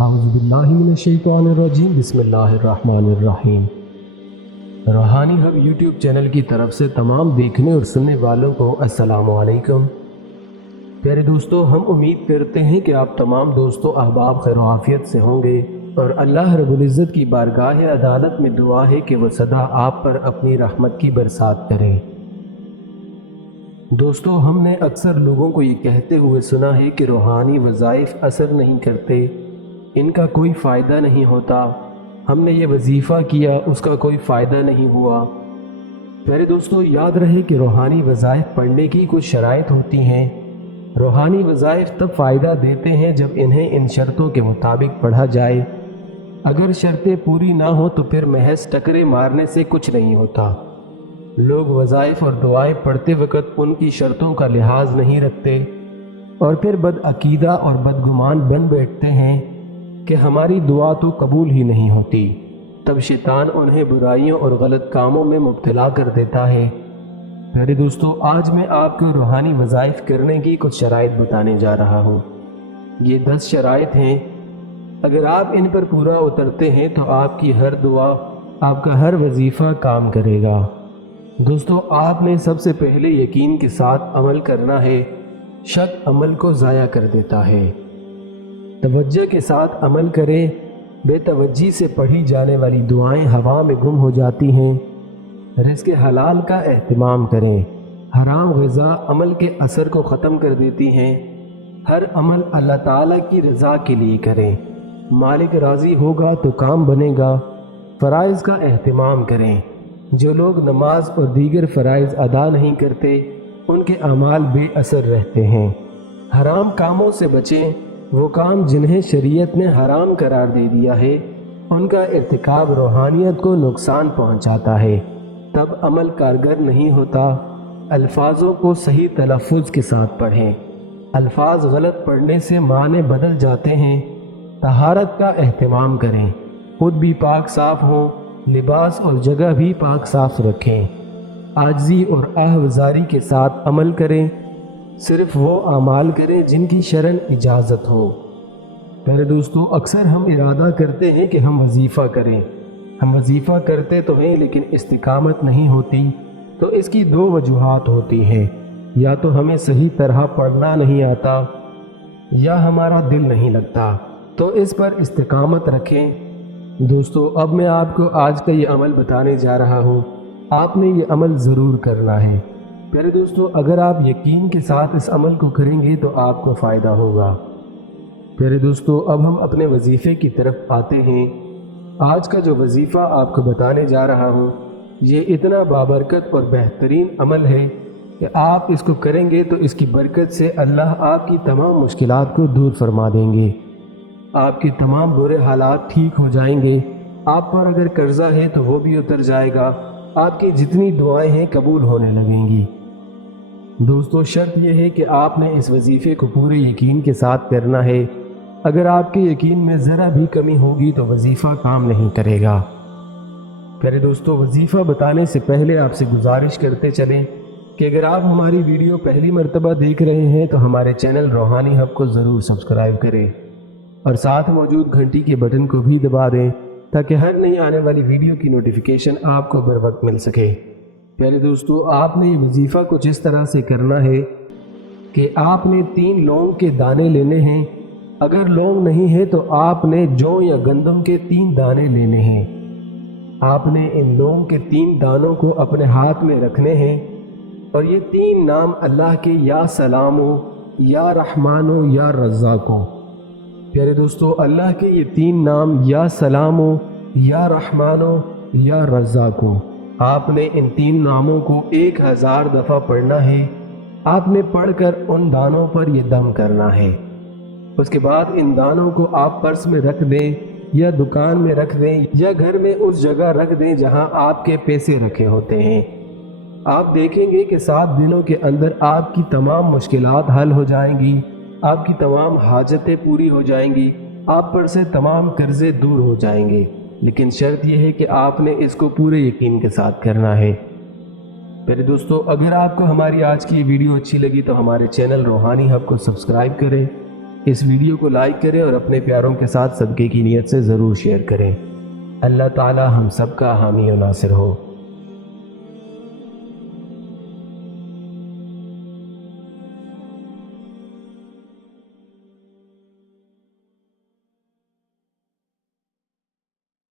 अऊज़ुबिल्लाहिमिनश्शैतानिर्रजीम बिस्मिल्लाहिर्रहमानिर्रहीम। रूहानी hub YouTube channel की तरफ से तमाम देखने और सुनने वालों को अस्सलामु अलैकुम। प्यारे दोस्तों, हम उम्मीद करते हैं कि आप तमाम दोस्तों अहबाब खैर आफियत से होंगे और अल्लाह रब्बुल इज़्ज़त की बारगाह अदालत में दुआ है कि वह सदा आप पर अपनी रहमत की बरसात करे। दोस्तों, हमने अक्सर लोगों को ये कहते हुए सुना है कि रूहानी वज़ाइफ असर नहीं करते, इनका कोई फ़ायदा नहीं होता, हमने ये वजीफ़ा किया उसका कोई फ़ायदा नहीं हुआ। प्यारे दोस्तों, याद रहे कि रूहानी वज़ाइफ पढ़ने की कुछ शराइत होती हैं। रूहानी वज़ाइफ तब फ़ायदा देते हैं जब इन्हें इन शर्तों के मुताबिक पढ़ा जाए। अगर शर्तें पूरी ना हो तो फिर महज टकरे मारने से कुछ नहीं होता। लोग वज़ाइफ और दुआएं पढ़ते वक़्त उनकी शर्तों का लिहाज नहीं रखते और फिर बदअकीदा और बदगुमान बन बैठते हैं कि हमारी दुआ तो कबूल ही नहीं होती। तब शैतान उन्हें बुराइयों और गलत कामों में मुब्तला कर देता है। मेरे दोस्तों, आज मैं आपको रूहानी वज़ाइफ करने की कुछ शराइत बताने जा रहा हूँ। ये 10 शराइत हैं। अगर आप इन पर पूरा उतरते हैं तो आपकी हर दुआ, आपका हर वजीफ़ा काम करेगा। दोस्तों, आपने सबसे पहले यकीन के साथ अमल करना है। शक अमल को ज़ाया कर देता है। तवज्जो के साथ अमल करें। बेतवज्जी से पढ़ी जाने वाली दुआएं हवा में गुम हो जाती हैं। रिज़्क़ हलाल का एहतमाम करें। हराम ग़िज़ा अमल के असर को ख़त्म कर देती हैं। हर अमल अल्लाह ताला की रज़ा के लिए करें। मालिक राज़ी होगा तो काम बनेगा। फ़राइज़ का एहतमाम करें। जो लोग नमाज और दीगर फ़राइज़ अदा नहीं करते उनके अमाल बेअसर रहते हैं। हराम कामों से बचें। वो काम जिन्हें शरीयत ने हराम करार दे दिया है उनका इर्तिकाब रूहानियत को नुकसान पहुंचाता है, तब अमल कारगर नहीं होता। अल्फाजों को सही तलफ़ुज़ के साथ पढ़ें। अल्फाज गलत पढ़ने से माने बदल जाते हैं। तहारत का एहतमाम करें। खुद भी पाक साफ़ हों, लिबास और जगह भी पाक साफ़ रखें। आजिज़ी और आहवजारी के साथ अमल करें। सिर्फ वो अमाल करें जिनकी शरन इजाज़त हो। प्यारे दोस्तों, अक्सर हम इरादा करते हैं कि हम वजीफ़ा करें। हम वजीफ़ा करते तो हैं लेकिन इस्तिकामत नहीं होती। तो इसकी 2 वजूहात होती हैं। या तो हमें सही तरह पढ़ना नहीं आता या हमारा दिल नहीं लगता। तो इस पर इस्तिकामत रखें। दोस्तों, अब मैं आपको आज का ये अमल बताने जा रहा हूँ। आपने ये अमल ज़रूर करना है। प्यारे दोस्तों, अगर आप यकीन के साथ इस अमल को करेंगे तो आपको फ़ायदा होगा। प्यारे दोस्तों, अब हम अपने वजीफ़े की तरफ आते हैं। आज का जो वजीफ़ा आपको बताने जा रहा हूँ ये इतना बाबरकत और बेहतरीन अमल है कि आप इसको करेंगे तो इसकी बरकत से अल्लाह आपकी तमाम मुश्किलात को दूर फरमा देंगे। आपके तमाम बुरे हालात ठीक हो जाएंगे। आप पर अगर कर्ज़ा है तो वो भी उतर जाएगा। आपकी जितनी दुआएं हैं कबूल होने लगेंगी। दोस्तों, शर्त यह है कि आपने इस वजीफ़े को पूरे यकीन के साथ करना है। अगर आपके यकीन में ज़रा भी कमी होगी तो वजीफ़ा काम नहीं करेगा। प्यारे दोस्तों, वजीफ़ा बताने से पहले आपसे गुजारिश करते चलें कि अगर आप हमारी वीडियो पहली मर्तबा देख रहे हैं तो हमारे चैनल रूहानी हब को ज़रूर सब्सक्राइब करें और साथ मौजूद घंटी के बटन को भी दबा दें ताकि हर नई आने वाली वीडियो की नोटिफिकेशन आपको बर वक्त मिल सके। प्यारे दोस्तों, आपने ये वजीफ़ा कुछ इस तरह से करना है कि आपने 3 लौंग के दाने लेने हैं। अगर लौंग नहीं है तो आपने जौ या गंदम के 3 दाने लेने हैं। आपने इन लौंग के 3 दानों को अपने हाथ में रखने हैं और ये 3 नाम अल्लाह के या सलामो, या रहमानो, या रज़्ज़ाको। प्यारे दोस्तों, अल्लाह के ये 3 नाम या सलामो, या रहमानो, या रज़्ज़ाको, आपने इन 3 नामों को 1000 दफ़ा पढ़ना है। आपने पढ़कर उन दानों पर ये दम करना है। उसके बाद इन दानों को आप पर्स में रख दें या दुकान में रख दें या घर में उस जगह रख दें जहां आपके पैसे रखे होते हैं। आप देखेंगे कि 7 दिनों के अंदर आपकी तमाम मुश्किलात हल हो जाएंगी। आपकी तमाम हाजतें पूरी हो जाएंगी। आप पर से तमाम कर्ज़े दूर हो जाएंगे। लेकिन शर्त यह है कि आपने इसको पूरे यकीन के साथ करना है। मेरे दोस्तों, अगर आपको हमारी आज की वीडियो अच्छी लगी तो हमारे चैनल रूहानी हब को सब्सक्राइब करें اس ویڈیو کو لائک کریں اور اپنے پیاروں کے ساتھ صدقے کی نیت سے ضرور شیئر کریں۔ اللہ تعالی ہم سب کا حامی و ناصر ہو۔